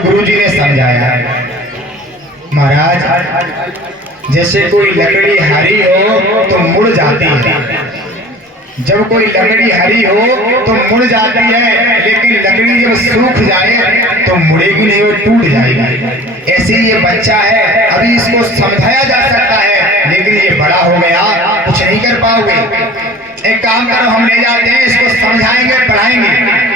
तो गुरुजी ने समझाया, महाराज जैसे कोई लकड़ी हरी हो तो मुड़ जाती है, जब कोई लकड़ी हरी हो तो मुड़ जाती है, लेकिन लकड़ी जब सूख जाए तो मुड़ेगी नहीं, वो टूट जाएगी। ऐसे ये बच्चा है, अभी इसको समझाया जा सकता है, लेकिन ये बड़ा हो गया, कुछ नहीं कर पाओगे। एक काम करो, हम ले जाते हैं, इसको समझाएंगे, पढ़ाएंगे।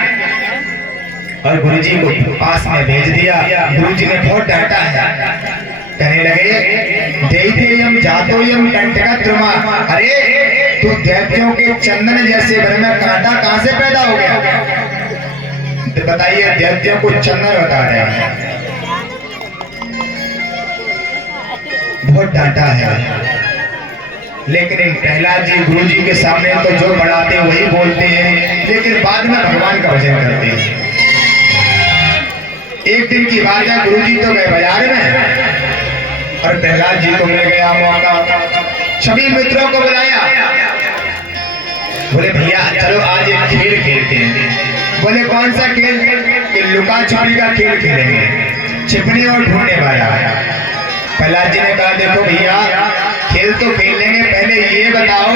और गुरुजी को पास में भेज दिया। गुरुजी ने बहुत डांटा है, कहने लगे देयम जातो यम कंटका त्रुमा, अरे तू दैत्यों के चंदन जैसे घर में कांटा कहां से पैदा हो गया? बताइए, दैत्यों को चंदन बता रहे हैं, बहुत डांटा है। लेकिन प्रहलाद जी गुरुजी के सामने तो जो पढ़ाते हैं वही बोलते हैं, लेकिन बाद में भगवान का भजन करते हैं। एक दिन की बात है, गुरुजी तो गए बाजार में और प्रहलाद जी को मिल गया मौका, सभी मित्रों को बुलाया, बोले भैया चलो आज एक खेल खेलते हैं। बोले कौन सा खेल? कि लुका छुपी का खेल खेलेंगे, छिपने और ढूंढने वाला। प्रहलाद जी ने कहा देखो भैया, खेल तो खेल लेंगे, पहले ये बताओ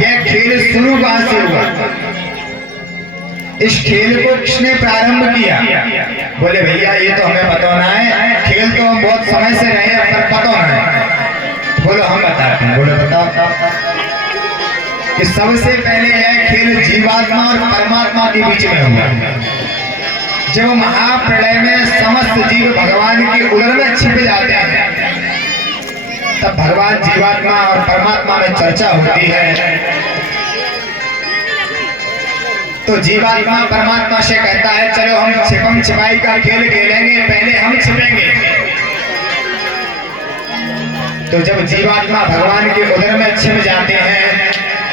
यह खेल शुरू कहां से हुआ? इस खेल को किसने प्रारंभ किया? बोले भैया ये तो हमें पता ना है, खेल तो हम बहुत समय से रहे हैं, पर पता ना है। बोलो हम बताते हैं। बोले बताओ। कि सबसे पहले यह खेल जीवात्मा और परमात्मा के बीच में हुआ। जब महाप्रलय में समस्त जीव भगवान के उदर में छिप जाते हैं, तब भगवान जीवात्मा और परमात्मा में चर्चा होती है। तो जीवात्मा परमात्मा से कहता है चलो हम छिपम छिपाई का खेल खेलेंगे, पहले हम छिपेंगे। तो जब जीवात्मा भगवान के उदर में छिप जाते हैं,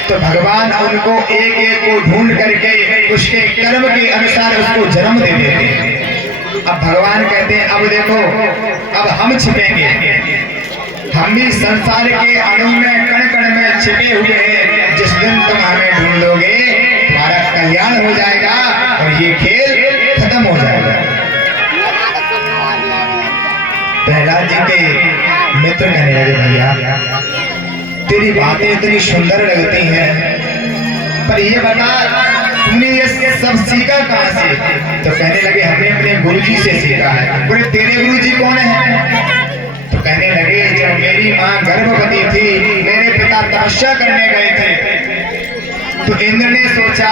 तो भगवान उनको एक एक को ढूंढ करके उसके कर्म के अनुसार उसको जन्म दे देते हैं। अब भगवान कहते हैं अब देखो, अब हम छिपेंगे, हम भी संसार के अणु में कण कण में छिपे हुए हैं। जिस दिन तुम हमें ढूंढोगे तुम्हारा कल्याण हो जाएगा और ये खेल खत्म हो जाएगा। प्रहलाद जी के मित्र कहने लगे भैया तेरी बातें इतनी सुंदर लगती हैं, पर ये बता तुमने ये सब सीखा कहां से? तो कहने लगे हमने अपने गुरुजी से सीखा है। बोले तेरे गुरुजी कौन है? तो कहने लगे जब मेरी माँ गर्भवती थी, मेरे पिता तपस्या करने गए थे, तो इंद्र ने सोचा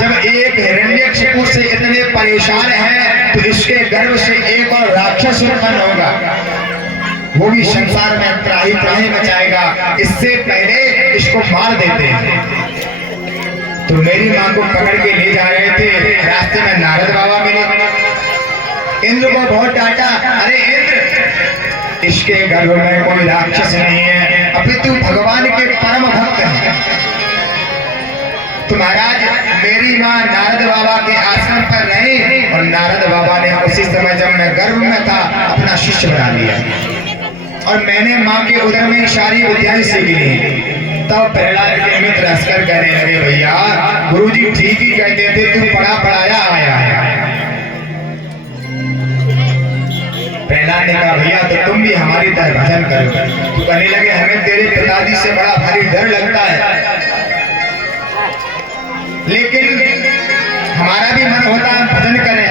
जब एक हिरण्यकशिपु से इतने परेशान हैं, तो इसके गर्भ से एक और राक्षस उत्पन्न होगा, वो भी संसार में त्राही त्राही मचाएगा, इससे पहले इसको मार देते हैं। तो मेरी माँ को पकड़ के ले जा रहे थे, रास्ते में नारद बाबा मिले, इंद्र को बहुत डांटा, अरे इंद्र इसके गर्भ में कोई राक्षस नहीं है, अपितु भगवान के परम भक्त है। तो महाराज मेरी माँ नारद बाबा के आश्रम पर रही, और नारद बाबा ने उसी समय जब मैं गर्भ में था अपना शिष्य बना लिया, और मैंने माँ के उदर में सारी विद्याएं सीख ली। तब प्रहलाद के मित्र हंसकर कहने लगे भैया गुरुजी ठीक ही कहते थे, तू पढ़ा पढ़ाया आया है। प्रहलाद ने कहा भैया तो तुम भी हमारी तरह भजन करो। तो कहने लगे हमें तेरे पिताजी से बड़ा भारी डर लगता है, लेकिन हमारा भी मन होता है भजन करें।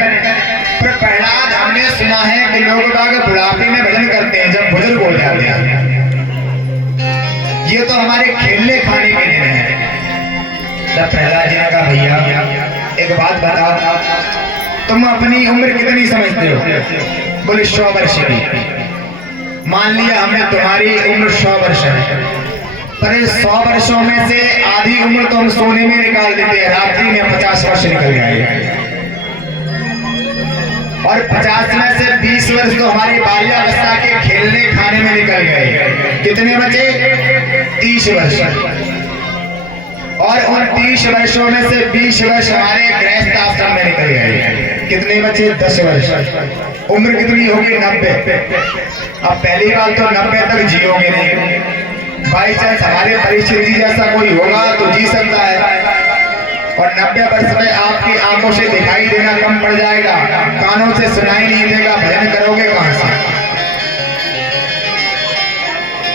पर प्रहलाद हमने सुना है कि लोग बाग बुढ़ापे में भजन करते हैं, जब बुजुर्ग हो जाते हैं। ये तो हमारे खेलने खाने के दिन है। तब प्रहलाद जी ने कहा भैया एक बात बता, तुम अपनी उम्र कितनी समझते हो? बोले 100 वर्ष की। मान लिया हमने तुम्हारी उम्र 100 वर्ष है, पर 100 वर्षों में से आधी उम्र तो हम सोने में निकाल देते हैं, रात्रि में 50 वर्ष निकल जाएगा, और 50 में से 20 वर्ष तो हमारी बाल्यावस्था के खेलने खाने में निकल गए। कितने बचे? 30 वर्ष। और उन 30 वर्षों में से 20 वर्ष हमारे गृहस्थ आश्रम में निकल गए। कितने बचे? 10 वर्ष। उम्र कितनी होगी? 90। अब पहली बात तो 90 तक जियोगे नहीं, बाई चांस हमारे परिस्थिति जैसा कोई होगा तो जी सकता है, और 90 वर्ष में आपकी आंखों से दिखाई देना कम पड़ जाएगा, कानों से सुनाई नहीं देगा, भजन करोगे कहां से?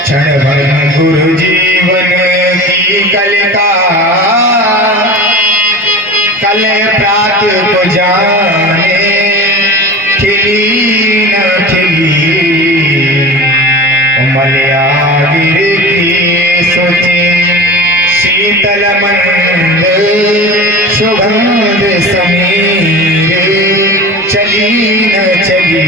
क्षण भर गुरु जीवन की कलिका, कल प्रात को जाने खिली न खिली, मलयागिर की सोचे शीतल मंद सुगंध समीर, चली न चली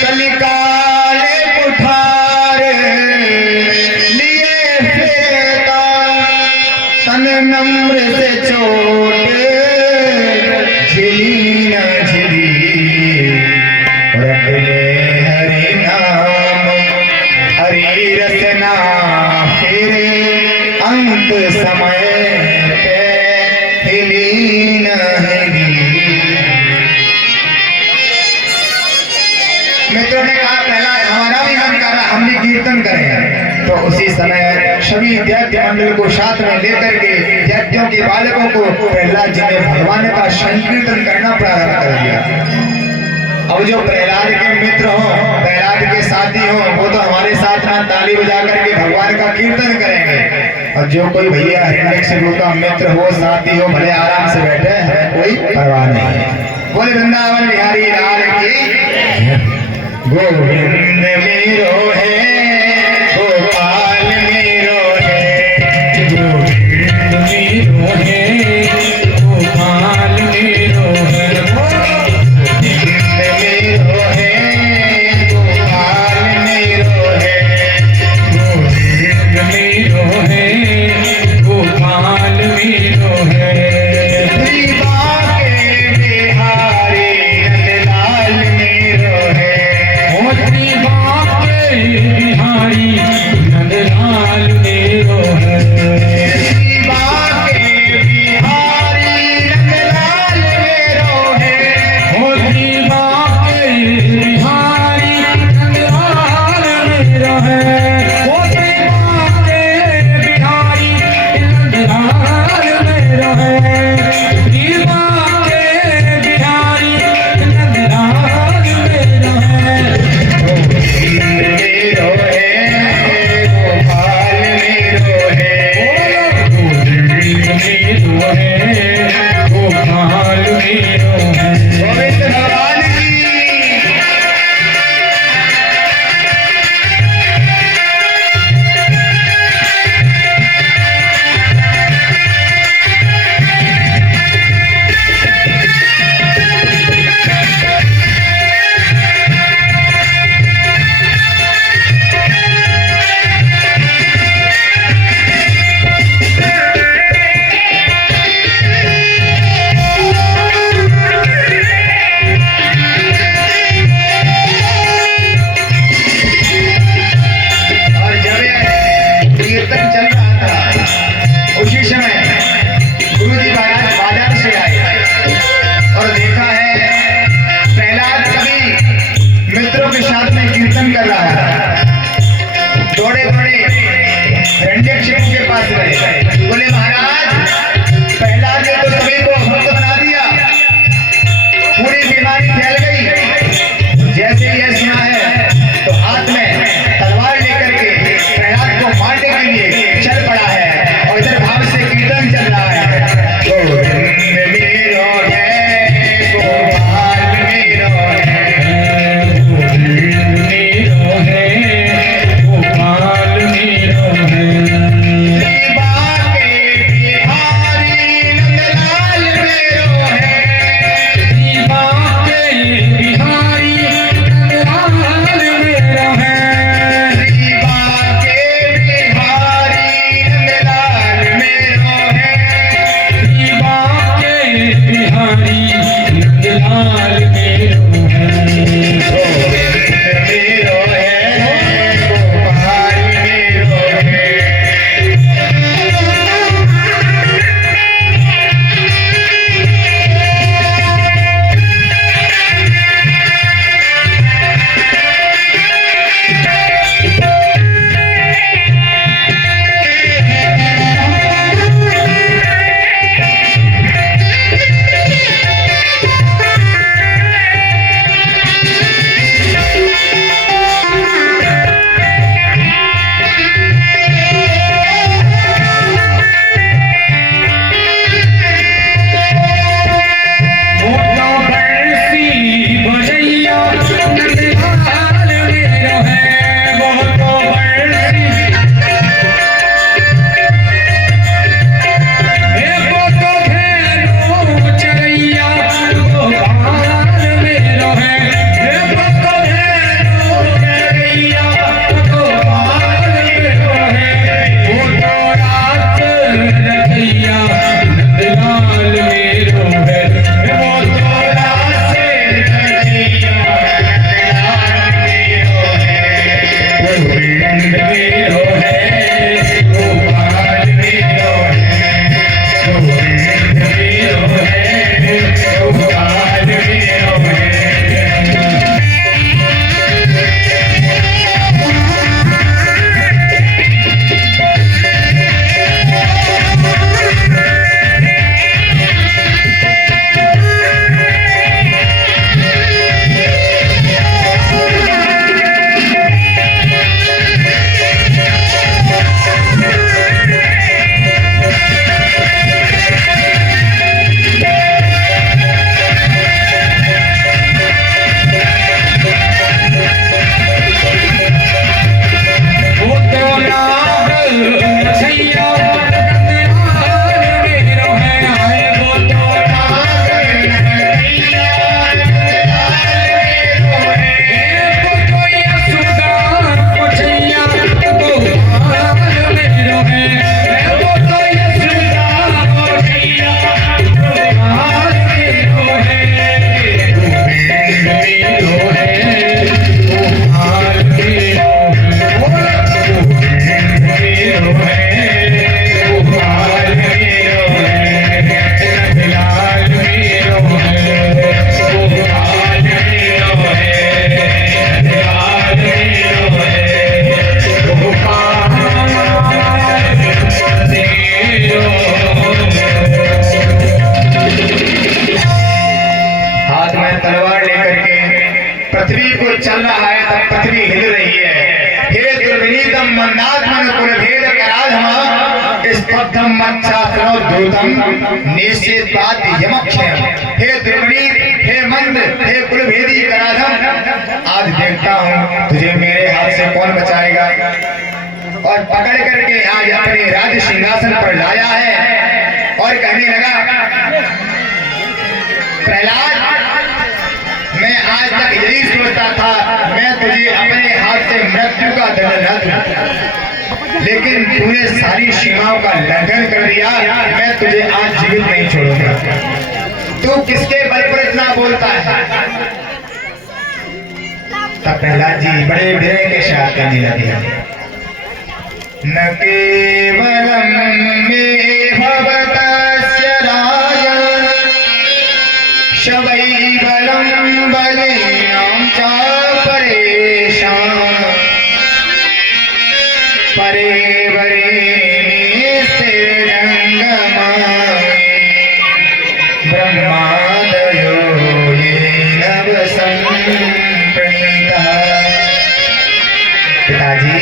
कलिकाले कुठार लिए फेरता, तन नम्र से चोट झिली न झिली, रट ले हरि नाम हरि रसना, फिर अंत समय पे हिली न हिली। मित्रों ने कहा पहला हमारा भी मन कर रहा हम भी कीर्तन करें, तो उसी समय सभी दैत्य मंडल को साथ में लेकर के दैत्यों के बालकों को प्रहलाद जी ने भगवान का संकीर्तन करना प्रारंभ कर दिया। अब जो प्रहलाद के मित्र हो, प्रहलाद के साथी हो, वो तो हमारे साथ में ताली बजा करके भगवान का कीर्तन करेंगे, और जो कोई भैया हिरण्यकशिपु का मित्र हो, साथी हो, भले आराम से बैठे, कोई परवाह नहीं है। बोले वृंदावन बिहारी लाल की। गोविंद मेरो है, गोपाल मेरो है, गोविंद मेरो है, गोपाल मेरो है, गोविंद मेरो है, गोपाल मेरो है, गोविंद मेरो है, गोपाल मेरो है, पृथ्वी को चल रहा है तब पृथ्वी हिल रही है। हे दुर्विनीतम मंदात्मन कुल भेद कराधम स्तब्धम मच्छासनोद्धूतम निषेधात यमक्षयम। हे दुर्विनीत, हे मंद, हे कुलभेदी कराधम, आज देखता हूँ तुझे मेरे हाथ से कौन बचाएगा। और पकड़ करके आज अपने राज सिंहासन पर लाया है और कहने लगा, प्रहलाद, मैं आज तक यही सोचता था मैं तुझे अपने हाथ से मृत्यु का दंड न दूं, लेकिन तूने सारी सीमाओं का लंघन कर दिया। मैं तुझे आज जीवित नहीं छोड़ूंगा। तू किसके बल पर इतना बोलता है? तब प्रहलाद जी बड़े विनय के साथ कहने लगे, न केवलम मे भवतस्य राजन् शवैबलं बलिनां च परेषां परे वरे स्थिरजङ्गमाय ब्रह्मादयो येन संप्रणीतः। पिताजी,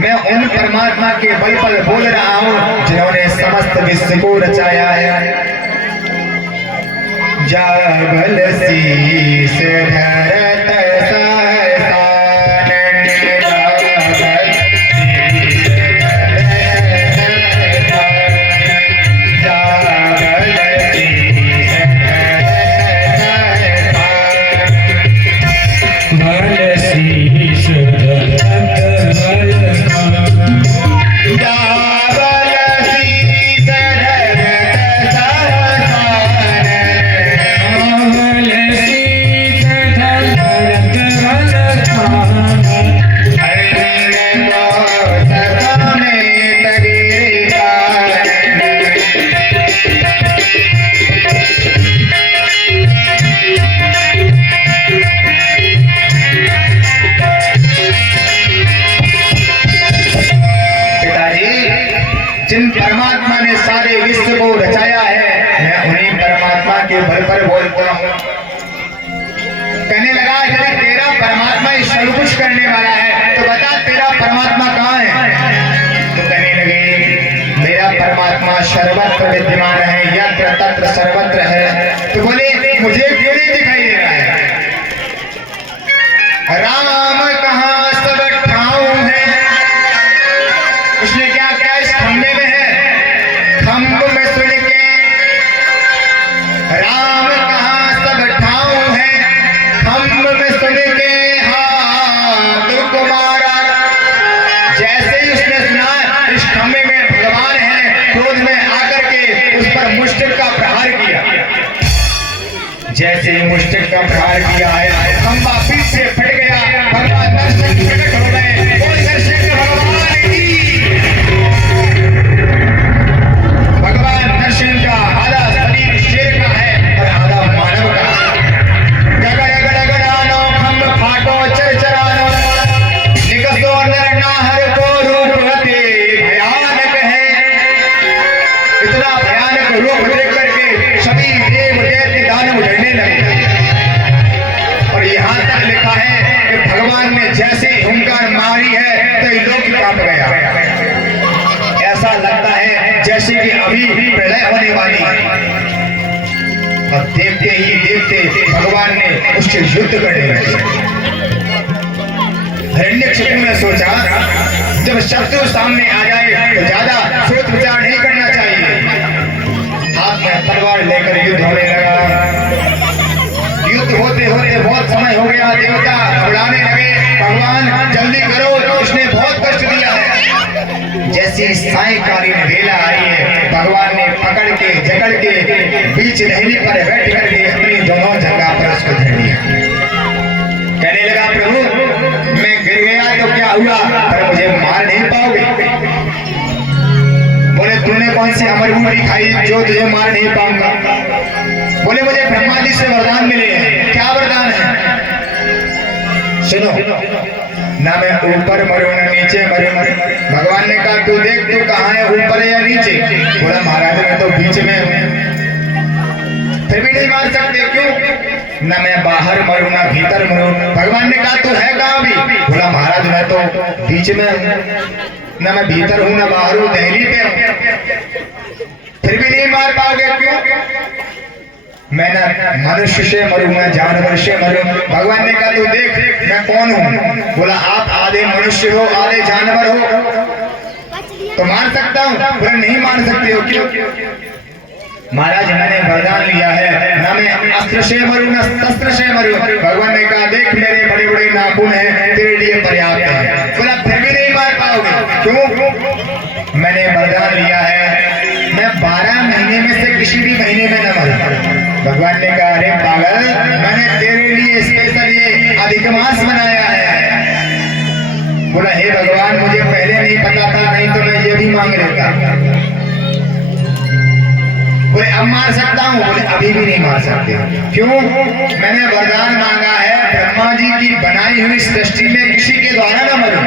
मैं उन परमात्मा के बल पर बोल रहा हूँ जिन्होंने समस्त विश्व को रचाया है। जाबल शीस धरत सहसान जिन परमात्मा ने सारे विश्व को रचाया है, मैं उन्हीं परमात्मा के बल पर बोलता हूँ। कहने लगा, यदि तेरा परमात्मा ही सब कुछ करने वाला है तो बता तेरा परमात्मा कहाँ है? तो कहने लगे, मेरा परमात्मा सर्वत्र विद्यमान है, यत्र तत्र सर्वत्र है। तो बोले, मुझे क्यों नहीं दिखाई दे रहा है? राम कहाँ सब ठाऊं है। उसने क्या क्या इस खंबे में है, खंभ में सुन के राम कहाँ सब ठाऊं है, खंभ में सुन के हाथ को मारा। जैसे ही उसने सुना इस खंबे में भगवान है, क्रोध में आकर के उस पर मुष्टिक का प्रहार किया। जैसे ही मुष्टिक का प्रहार किया है, खंबा पीठ से फट गया। भगवान दर्शन प्रकट हो गए। बोल दर्शन भगवान की। भगवान दर्शन का आधा शरीर शेर का है और आधा मानव का। गगड़ गड़गड़ानो खंभ फाटो चरचरानो निकसो नर नाहर को रूप अति भयानक है। इतना भयानक रूप देख करके सभी देव दैत्य दानव डरने लगे। और यहाँ तक लिखा है कि भगवान ने जैसे हुंकार मारी है तो लोग कांप गया। ऐसा लगता है जैसे कि अभी प्रलय होने वाली है। और देखते ही देखते भगवान ने उससे युद्ध करने लगे। हिरण्यकशिपु ने सोचा, जब शत्रु सामने आ जाए तो ज्यादा सोच विचार नहीं करना चाहिए। हाथ में तलवार लेकर युद्ध होने लगा। युद्ध होते होते बहुत समय हो गया। देवता घबराने लगे, भगवान जल्दी करो, उसने बहुत कष्ट दिया है। जैसी सायंकालीन वेला आई है, भगवान ने पकड़ के जकड़ के बीच नहरी पर बैठ करके अपनी दोनों जगह पर उसको धर लिया। कहने लगा, प्रभु मैं गिर गया तो क्या हुआ, पर मुझे मार नहीं पाओगे? बोले, तूने कौन सी अमर बूटी खाई जो तुझे मार नहीं पाऊंगा? बोले, मुझे ब्रह्मा जी से वरदान मिले हैं। क्या वरदान है? सुनो, ना मैं ऊपर मरूं ना नीचे मरूं। भगवान ने कहा, तू देख तू कहाँ है, ऊपर या नीचे? बोला, महाराज मैं तो बीच में हूँ। फिर भी नहीं मार सकते, क्यों? न मैं बाहर मरूं न भीतर मरूं। भगवान ने कहा तू है कहाँ भी? बोला महाराज मैं तो बीच में हूं, न मैं भीतर हूं न बाहर हूं, दहली पे हूं। फिर भी नहीं मार पाओगे, क्यों? मैं न मनुष्य से मरूं मैं जानवर से मरूं। भगवान ने कहा तू देख मैं कौन हूं? बोला आप आधे मनुष्य हो आधे जानवर हो, तो मार सकता हूं? बोला नहीं मार सकते हो, क्यों? महाराज मैंने वरदान लिया है, ना मैं अस्त्र से मरूं न शस्त्र से मरूं। भगवान ने कहा देख मेरे बड़े बड़े नाखून हैं, तेरे लिए पर्याप्त है। बोला फिर भी नहीं मार पाओगे, क्यों? मैंने वरदान लिया है, मैं 12 महीने में से किसी भी महीने में न मरूं। भगवान ने कहा अरे पागल, मैंने तेरे लिए स्पेशल ये अधिक मास बनाया है। बोला हे भगवान मुझे पहले नहीं पता था, नहीं तो मैं ये भी मांग लेता। बोले अब मार सकता हूँ? बोले अभी भी नहीं मार सकते, क्यों? मैंने वरदान मांगा है ब्रह्मा जी की बनाई हुई सृष्टि में किसी के द्वारा न मरूं।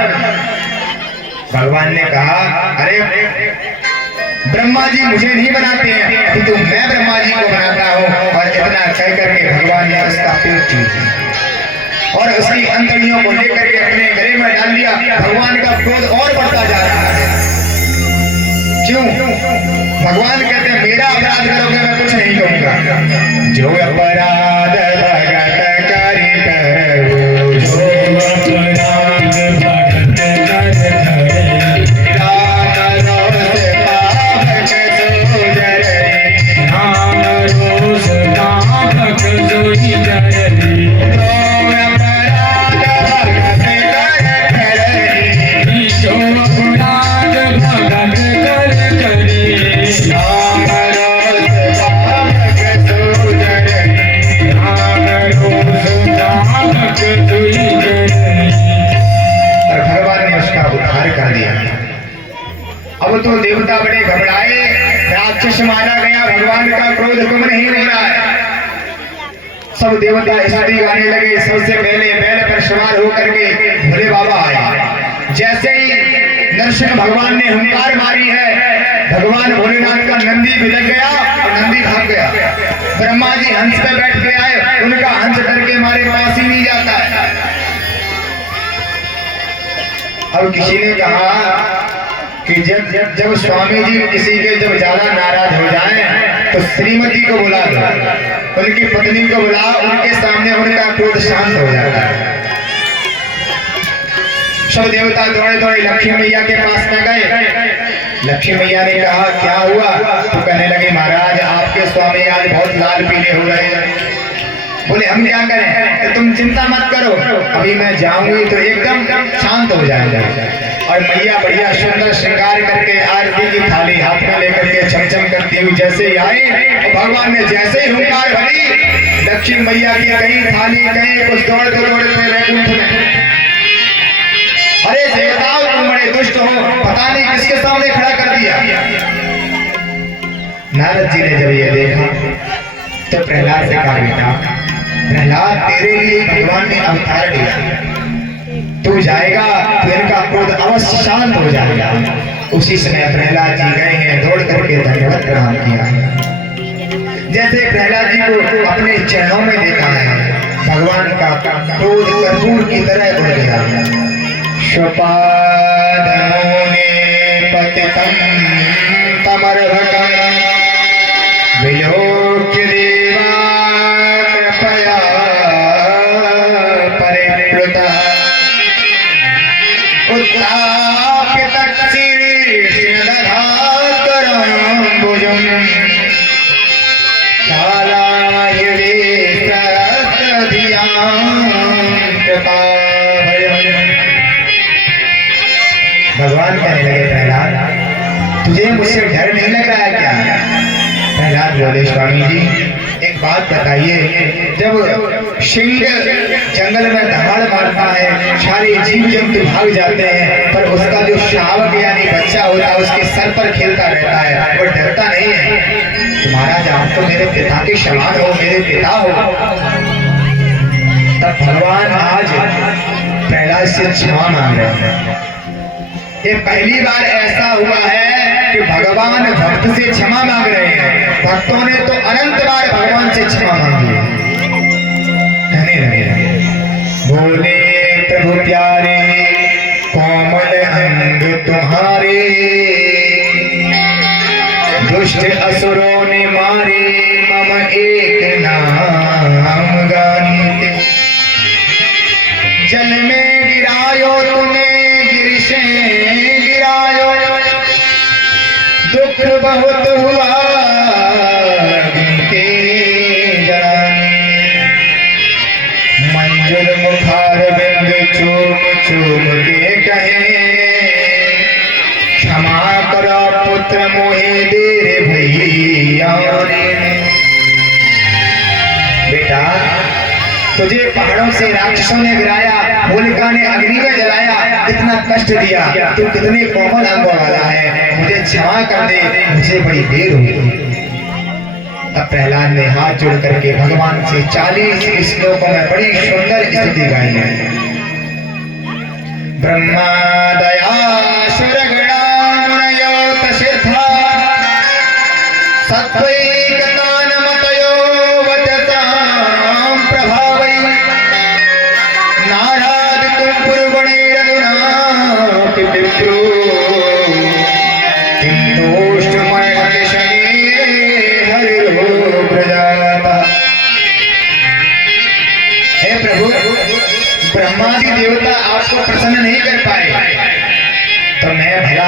भगवान ने कहा अरे ब्रह्मा जी मुझे नहीं बनाते हैं, किंतु मैं ब्रह्मा जी को बनाता हूँ। और इतना कह करके भगवान ने उसका पेट चीर दिया और उसकी अंतड़ियों को लेकर के अपने गले में डाल लिया। भगवान का क्रोध और बढ़ता जा रहा है, क्यों? भगवान कहते हैं मेरा अपराध करोगे मैं कुछ नहीं कहूंगा। जो अपराध भगत करि करहु, जो अपराध भगत करि करहु, राम रोष पावक सोई जरहि, राम रोष पावक सोई जरहि। जो अपराध भगत करि करहु, जो अपराध भगत करि करहु, राम रोष पावक सोई जरहि, राम रोष पावक सोई जरहि। और भगवान ने उसका उद्धार कर दिया। अब तो देवता बड़े घबराए, राक्षस मारा गया, भगवान का क्रोध कम नहीं हो रहा है। सब देवता स्तुति गाने लगे। सबसे पहले बैल पर सवार होकर के भोले बाबा आए। जैसे ही नरसिंह भगवान ने हुंकार मारी है, भगवान भोलेनाथ का नंदी बिलक गया और नंदी भाग गया। ब्रह्मा जी हंस पे बैठ के आए, उनका हंस डर के मारे पास ही नहीं जाता है। अब किसी ने कहा कि जब स्वामी जी किसी के जब ज्यादा नाराज हो जाएं तो श्रीमती को बुला दो, उनकी पत्नी को बुलाओ, उनके सामने उनका क्रोध शांत हो जाता है। सब देवता दौड़े दौड़े लक्ष्मी मैया के पास में गए। लक्ष्मी मैया ने कहा क्या हुआ? तो कहने लगे महाराज आपके स्वामी आज बहुत लाल पीले हो रहे हैं। बोले हम क्या करें? तो तुम चिंता मत करो, अभी मैं जाऊंगी तो एकदम शांत हो जाएगा। और मैया बढ़िया सुंदर श्रृंगार करके आरती की थाली हाथ में लेकर के चमचम करती हुई जैसे ही आई, तो भगवान ने जैसे ही हुंकार भरी, लक्ष्मी मैया की कहीं थाली कहीं कुछ दौड़ते दौड़ते वैकुंठ में। अरे देवताओं तुम बड़े दुष्ट हो, पता नहीं किसके सामने खड़ा कर दिया। नारद जी ने जब ये देखा तो प्रहलाद से कहा बेटा प्रहलाद तेरे लिए भगवान ने अवतार लिया, तू जाएगा तो इनका क्रोध अवश्य शांत हो जाएगा। उसी समय प्रहलाद जी गए हैं, दौड़ करके दंडवत प्रणाम किया। जैसे प्रहलाद जी को अपने चरणों में देखा है, भगवान का क्रोध कर्पूर की तरह उड़ गया। स्वपादमूने पतितं तमर्भकं विलोक्य देवा कृपया परिप्लुतः उत्थाप्य तच्छीर्षदधातराम्बुजं कालायुवे सहस्रधियां कृपाभयम्। भगवान कहने लगे प्रहलाद तुझे मुझसे डर नहीं लग रहा है क्या? प्रहलाद बोले स्वामी जी एक बात बताइए, जब सिंह जंगल में दहाड़ मारता है सारे जीव जंतु भाग जाते हैं, पर उसका जो शावक यानी बच्चा होता है उसके सर पर खेलता रहता है, वो डरता नहीं है। तो महाराज आप तो मेरे पिता के समान हो, मेरे पिता हो। तब भगवान आज प्रहलाद से क्षमा मांग रहे हैं। ये पहली बार ऐसा हुआ है कि भगवान भक्त से क्षमा मांग रहे हैं। भक्तों ने तो अनंत बार भगवान से क्षमा मांगी है। बहुत हुआ अग्नि के जलाने, मंजुल मुखार बिंद चूम चूम के कहे, क्षमा करो पुत्र मोहे देर भैया रे। बेटा, तुझे पहाड़ों से राक्षसों ने गिराया, होलिका ने अग्नि में जलाया, इतना कष्ट दिया, तू कितने कोमल अंगों वाला है, मुझे क्षमा कर दे, मुझे बड़ी देर हो गई। तब प्रहलाद ने हाथ जोड़ करके भगवान से 40 श्लोकों में बड़ी सुंदर स्तुति गाई है। ब्रह्मा दया सुर गणामयो तसिद्धा सत्वैकतानमतयो वदतां प्रभावै नारादितुं पुर्वणैरधुना पितृ ब्रह्मादि देवता आपको प्रसन्न नहीं कर पाए, तो मैं भला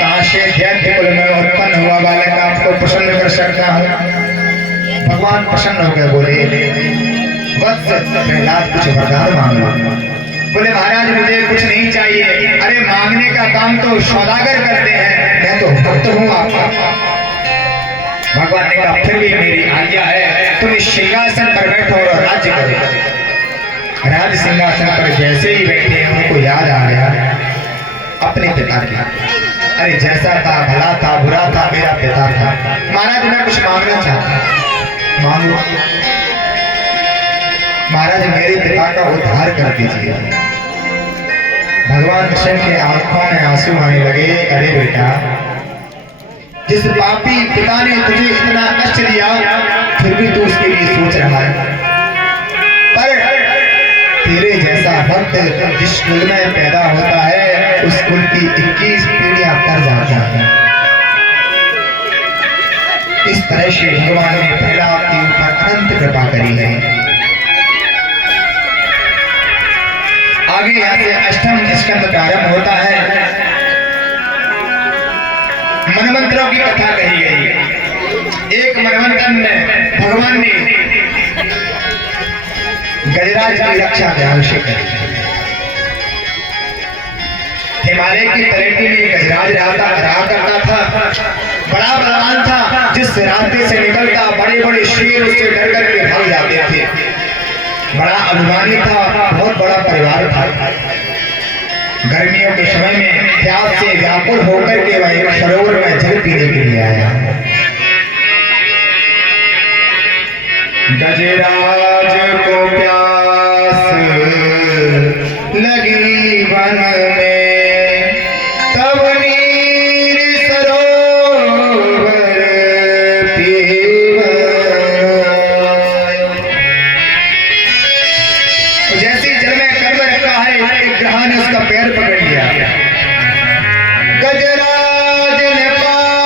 कहां से दैत्य कुल में उत्पन्न हुआ बालक आपको प्रसन्न कर सकता हूँ। भगवान प्रसन्न हो गए, बोले वत्स प्रहलाद कुछ वरदान मांगो। बोले महाराज मुझे कुछ नहीं चाहिए, अरे मांगने का काम तो सौदागर करते हैं, मैं तो भक्त हूँ आपका। भगवान ने कहा फिर भी मेरी आज्ञा है, तुम इस सिंहासन पर बैठो और राज्य करो। राज सिंहासन पर जैसे ही बैठे उनको याद आ गया अपने पिता की। अरे जैसा था, भला था, बुरा था, मेरा पिता था। महाराज मैं कुछ मांगना चाहता, मांगो। महाराज मेरे पिता का उद्धार कर दीजिए। भगवान कृष्ण के आंखों में आंसू आने लगे। अरे बेटा, जिस पापी पिता ने तुझे इतना कष्ट दिया, फिर भी तू उसके लिए सोच रहा है। पर तेरे जैसा भक्त जिस कुल में पैदा होता है, उस कुल की 21 पीढ़ियां कर जाता है। इस तरह से भगवान ने प्रहलाद के ऊपर अनंत कृपा करी है। आगे यहाँ से अष्टम स्कंद प्रारंभ होता है। मनमंत्रों की कथा कही गई। एक मनमंत्र में भगवान ने गजराज की रक्षा ध्यान से करी। हिमालय की तलहटी में गजराज रहा करता था, बड़ा बलवान था। जिस रास्ते से निकलता बड़े बड़े शेर उससे डर करके भाग जाते थे। बड़ा अभिमानी था, बहुत बड़ा परिवार था। गर्मियों के समय में प्यास से व्याकुल होकर के वह एक सरोवर में जल पीने के लिए आया। गजराज को प्यास लगी वन में,